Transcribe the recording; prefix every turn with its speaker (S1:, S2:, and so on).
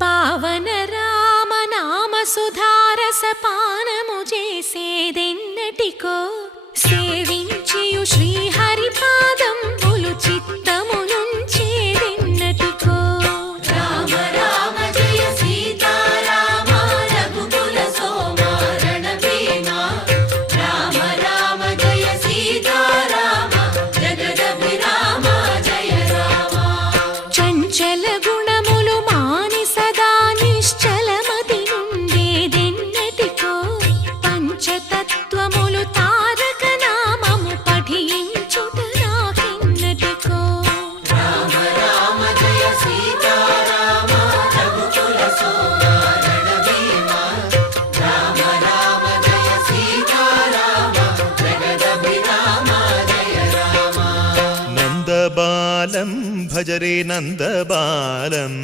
S1: పావన రామ నామ సుధారస పానము చేసేదెన్నటికో సేవించియు శ్రీహరి పాదంబులు చిత్తము నుంచేదెన్నటికో. రామ రామ జయ సీతారామ రఘుకుల సోమ రణభీమ రామ రామ జయ సీతారామ జగదభిరామ జయ రామ. చంచల
S2: നന്ദബാലം ഭജരേ നന്ദബാലം.